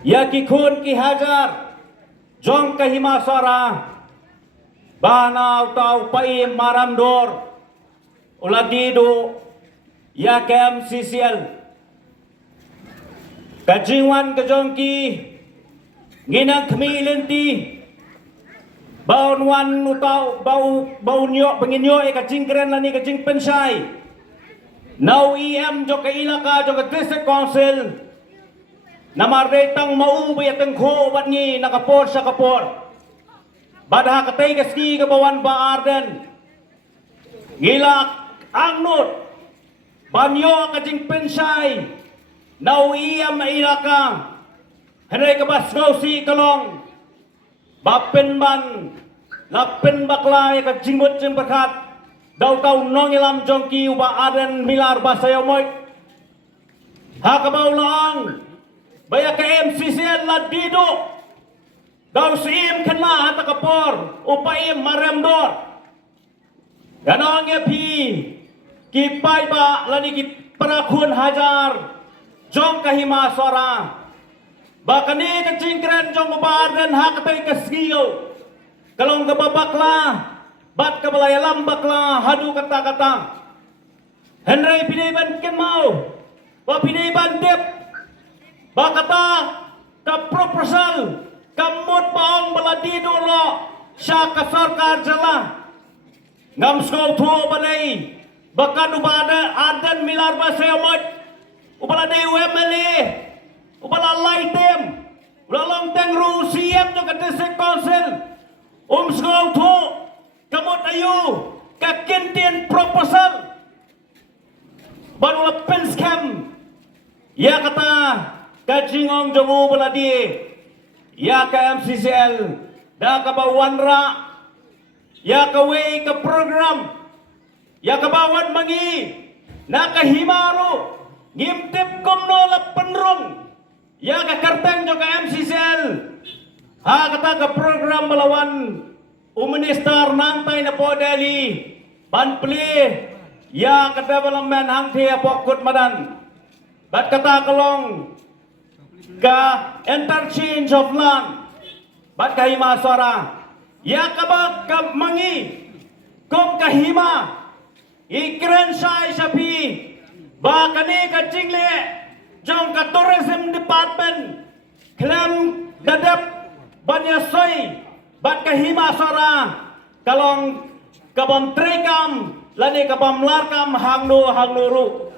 Ya ki khun ki hajar jong kahima sora bana tau pai maramdor uladido ya kem sisial kajingwan kajongki nginang kemilenti baun wan utau bau nyok penginyo e kajing keren lani kajing pensai now em jo ka ilaka jo ka district council namar tang mau be tang kho bat ni nakapor sa kapor badha katay kaski ka bawan ba arden ngilak angnot banyo kajing pensai now em ilaka henay ka bas si kalong bapen ban lapen baklay kajing bot jeng berkat daw tau nong ilam jongki uba arden milar basayaw moy hakabaw lang Baya ka MCCL ladido daw siim kena hata kapor upaim maremdor ganong epi kipay ba lani ki parakun hajar jong kahima sora bakani ka cingkren jong ubaarden hakatay kaskiyo kalong kababakla bat kabalayalam bakla hadu kata-kata Henry piniban kemau wa piniban dip bakata ka proposal kamot paong baladido lo siya ka sarkar jala ngam skaw tuo balay baka ubada adan milar ba sa yamot ubaladay UMLA ubalalay tem ulalong teng CM jo ka district council skaw tuo kamot ayo ka kintin proposal banula penscam ya kata kajingong jongu baladi ya ka MCCL da ka bawanra ya ka way ka program ya ka bawan mangi na ka himaro ngimtip komno la penrong ya ka karteng jo ka MCCL ha kata ka program balawan uminister nantay na po Delhi banpli ya ka development hang thia pokut madan bat kata kalong ka interchange of land bat kahima sora ya kabak ka mangi kom kahima ikren sai sapi ba kani ka jingle jong ka tourism department klem dadap banyasoi bat kahima sora kalong kabam trekam lani kabam larkam hangnuru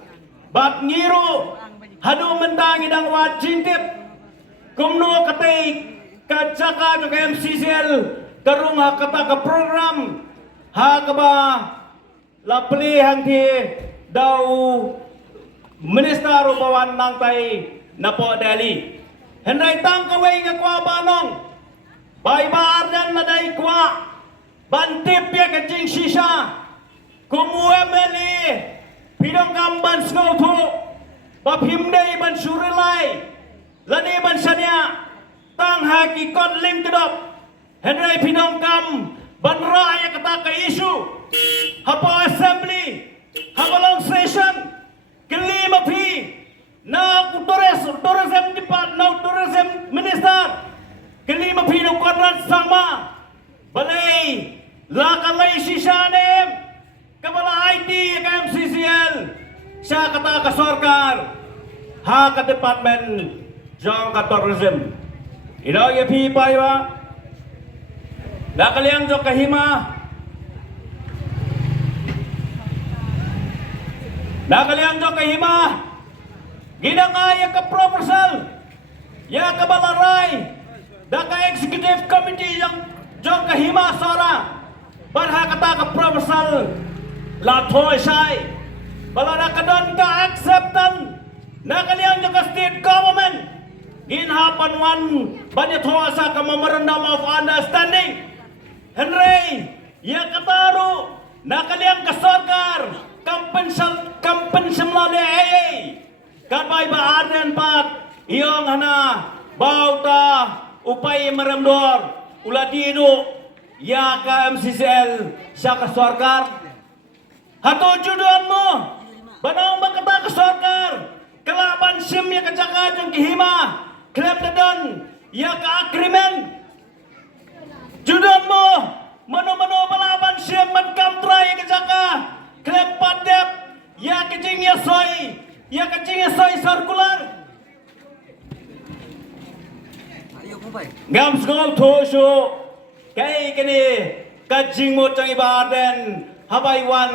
bat ngiru hadu mentang idang wajintip kumno katay kajaka ka MCCL karung hakata ka program hakaba lapli hangti daw minister upawan nang tay na po Delhi henday tang kaway nga kwa banong baybar dan naday kwa bantip ya kajing sisa kumuemeli pidong kamban snowto bapimday ban surilay lani ban sanya tang haki kodling kedop henry pidong kam ban raya kata ka isu hapa assembly habalong session kelima pi na tourism department na tourism minister kelima pi no kwadrat sama balay lakalay sisanem kabala IT ka MCCL siya kata ka sarkar ha ka department jang ka tourism ino ye pi pai ba nakaliang jo kahima ginangaya ka proposal ya ka balaray da ka executive committee yang jong kahima sora barha kata ka proposal la thoy sai bala na kadon ka acceptan nakaliang ka state government ginhapan wan banyak thoasa ka memorandum of understanding Henry ya kataru nakaliang ka sarkar compensation melalui AA kabay ba arden pat iyong hana bauta upay maremdor uladino ya ka MCCL siya ka sarkar hato juduan mo banang makata ka sarkar kalaban sim ya kajaka jong kihima klep dadon ya ka agreement judon mo mano-mano palaban siya magkamtray ka jaka klep padep ya kajing ya soy circular ngam skol thosho kai kini kajing mo chang ibaden habaiwan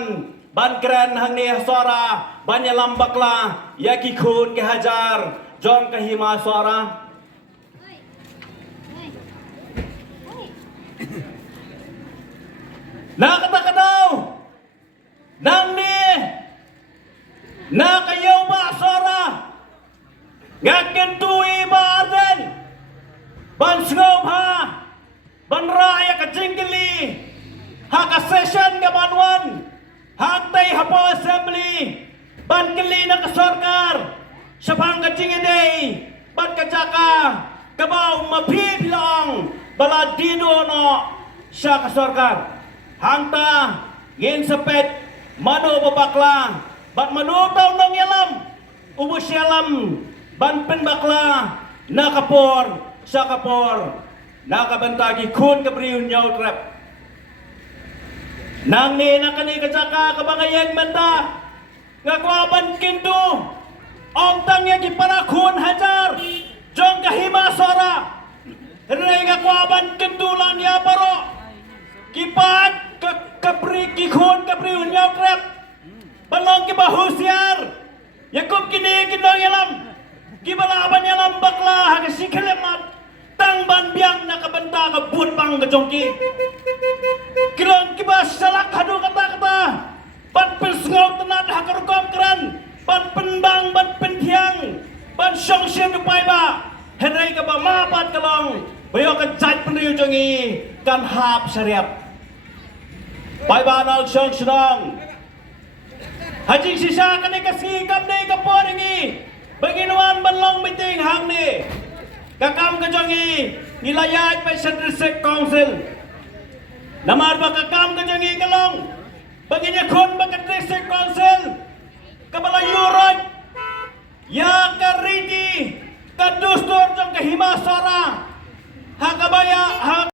ban keren hang ne suara banyak lambakla ya ki khun ke hajar jong ka hima suara na kata kadaw nang ni na kayaw ba suara ngakin tuwi baden ban sngom ha ban raya ka jingli ha ka session ka banwan hangtay hapo assembly ban kili na kasorkar sapang ka jingidey ban kajaka kabaw mapidlong bala dido no siya kasorkar hangta ngin sepet mano babakla bat manutaw nang yalam ubus yalam ban penbakla nakapor siya kapor nakabantagi kun kabriyon nyaw trap nang ni nakani kajaka kabangayan mata ngakwaban kintu ong tangya giparakun hajar jong kahima sora ray ngakwaban kintu lang ya baro kipat kapri kikun kapri unyaw trap balong kibahusyar yakum kini kinong yalam kibalaban yalam bakla hagasikalemat tangban biang nakabenta kabut pang kejongki kilong kibas salak hadu kata-kata ban pensngau tenat hakarukom keran ban penbang ban pentiang ban syong sien dupai ba henrai ka ba mapat kalong bayo ka jat penriu jongi kan hap syariat pai ba nol syong sedang haji sisa kani kasikap ni kaporingi baginuan banlong meeting hang ni kakam kejongi nilayat by District Council namar ba kakam kejongi kalong baginya kun ba District Council